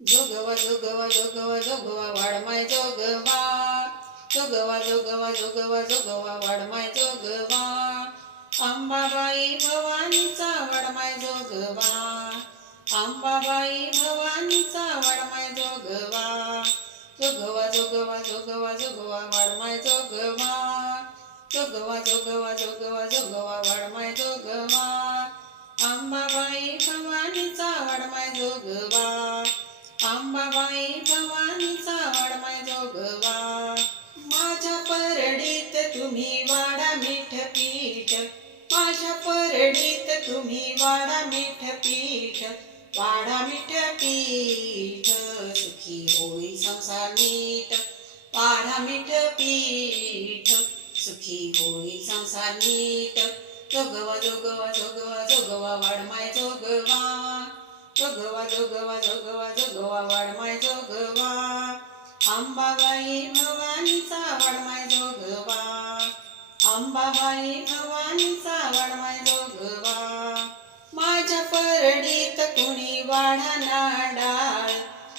जोगवा जोगवा जोगवा जोगवा वाडमाय जोगवा जोगवा जोगवा जोगवा जोगवा वाडमाय जोगवा अंबाबाई भवानीचा वाडमाय जोगवा अंबाबाई भवानीचा वाडमाय जोगवा जोगवा जोगवा जोगवा जोगवा वाडमाय जोगवा जोगवा जोगवा जोगवा जोगवा वाडमाय जोगवा अंबाबाई भवानीचा तुम्ही वाडा मीठ पीठ वाडा मीठ पीठ सुखी होई संसार नीट. वाडा मीठ पीठ सुखी होई संसार नीट. जोगवा जोगवा जोगवा जोगवा वाडमाय जोगवा. जोगवा जोगवा जोगवा जोगवा वाडमाय जोगवा. अंबाबाई भवानीचा वाडमाय जोगवा. अंबाबाई भवानीचा वाढा नाडाळ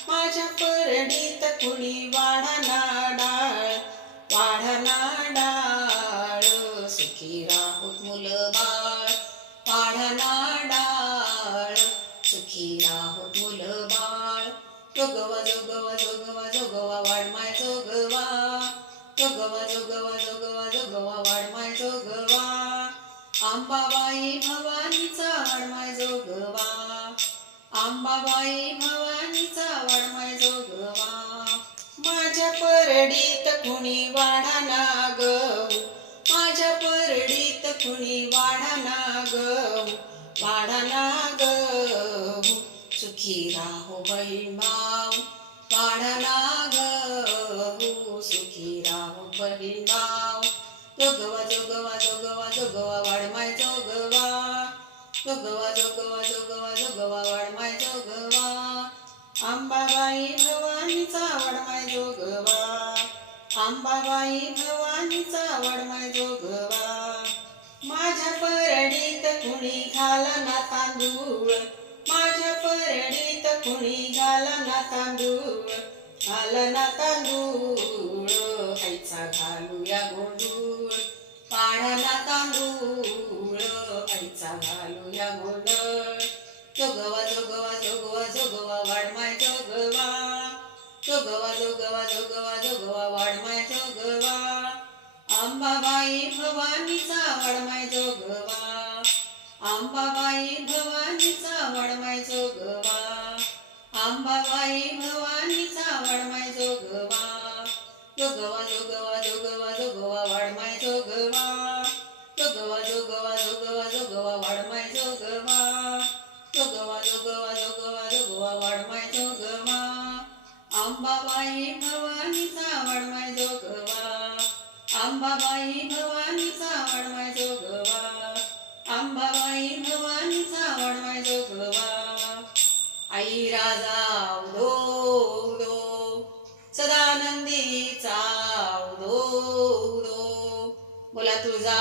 माझ्या परडीत कुणी वाढा नाडाळ वाढा नाडाळ सुखी राहोत मुलं बाळ वाढा नाडाळ सुखी राहूत मुलं बाळ जोगवा जोगवा जोगवा जोगवा वाडमाय जोगवा. जोगवा जोगवा जोगवा जोगवा वाडमाय जोगवा. आंबाबाई भवानीचा वाडमाय जोगवा. अंबाबाई भवानीचा वाडमाय जोगवा माझ्या परडीत कुणी वाढा नाग. माझ्या परडीत कुणी वाढा नाग. वाढा नाग. सुखी राहो बहीण भाव वाढा नाग. सुखी राहो बहीण भाव जोगवा जोगवा जोगवा जोगवा वाडमाय जोगवा. जोगवा जोगवा जोगवा जोगवा वाडमाय जोगवा. आंबाबाई भवानीचा वाडमाय जोगवा. आंबाबाई भवानीचा वाडमाय जोगवा. माझ्या परडीत कुणी घाला ना तांदूळ? माझ्या परडीत कुणी घाला ना तांदूळ? घाला ना तांदूळ. तो गवा जो गवा जो गवा जो गवा वाडमाय जोगवा अंबाबाई भवानीचा वाडमाय जोगवा अंबाबाई भवानीचा वाडमाय जोगवा अंबाबाई भवानीचा वाडमाय जोगवा जो गवा जो गवा वाडमाय जोगवा जो गवा जो गवा वाडमाय जोगवा जो गवा जो गवा वाडमाय जोगवा अंबाबाई भवानीचा वाडमाय जोगवा. अंबाबाई भवानीचा वाडमाय जोगवा. अंबाबाई भवानीचा वाडमाय जोगवा. आई राजा उदो उदो सदानंदीचा उदो उदो बोला तुझा